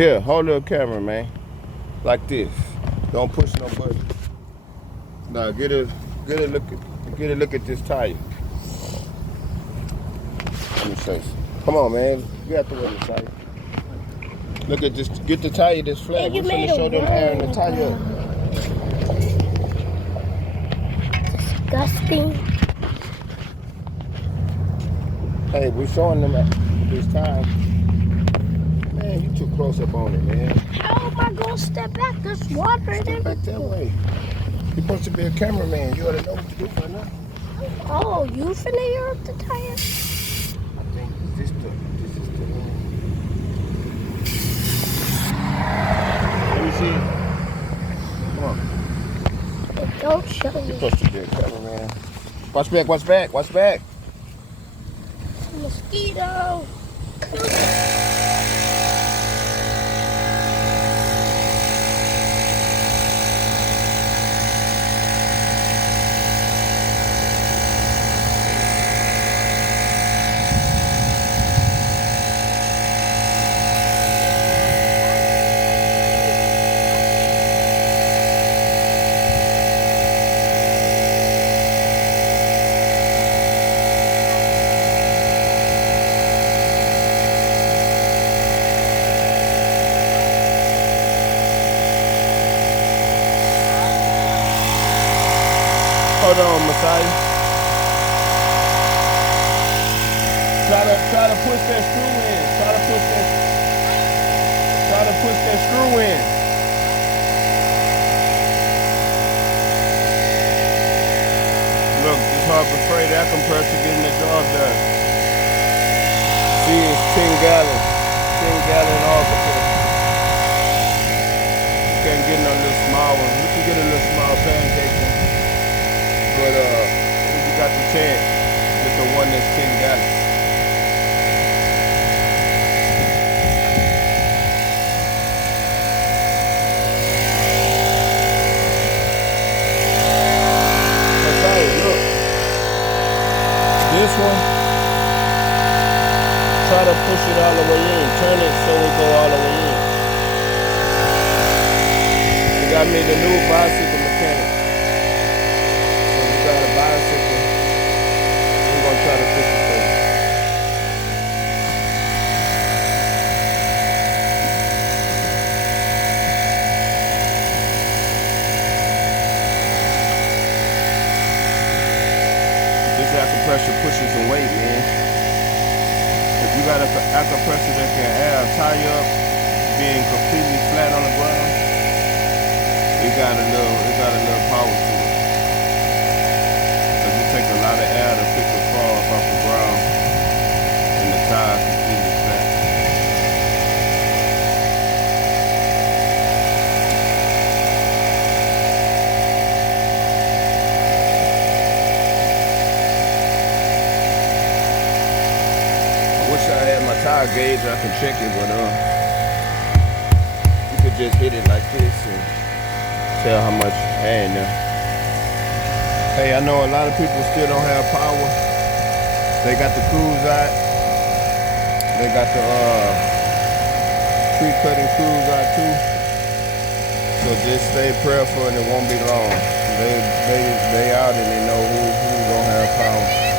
Here, hold the camera, man. Like this. Don't push no button. Now get a look at this tire. Let me show you. Come on, man. You have to wear the tire. Look at this. Get the tire that's flat. We're gonna show them air in the tire. Disgusting. Hey, we're showing them this time. Man, you too close up on it, man. How am I gonna step back? There's water in Step back that way. You're supposed to be a cameraman. You ought to know what to do by now. Oh, you finna air up the tire? I think this is the Let me see it. Come on. It don't show You're you. supposed to be a cameraman. Watch back, watch back, watch back. Mosquito. Hold on, Messiah. Try to push that screw in. Try to push that screw in. Look, this Harbor Freight air compressor getting the job done. See, it's 10 gallon all compressor. You can't get no little small one. You can get a little small pancake one. But if you got the tank, get the one that's 10 gallons. Look. This one, try to push it all the way in. Turn it so it go all the way in. They got me the new bicycle mechanic. Got a bicycle, we're gonna try to fix it for you. This air compressor pushes some weight, man. If you got an air compressor that can air a tire up, being completely flat on the ground, it got a little power to it. Take a lot of air to pick the car up off the ground and the tire completely flat. I wish I had my tire gauge, I can check it, but you could just hit it like this and tell how much air in there. Hey, I know a lot of people still don't have power. They got the cruise out. They got the tree cutting cruise out too. So just stay prayerful and it won't be long. They out and they know who don't have power.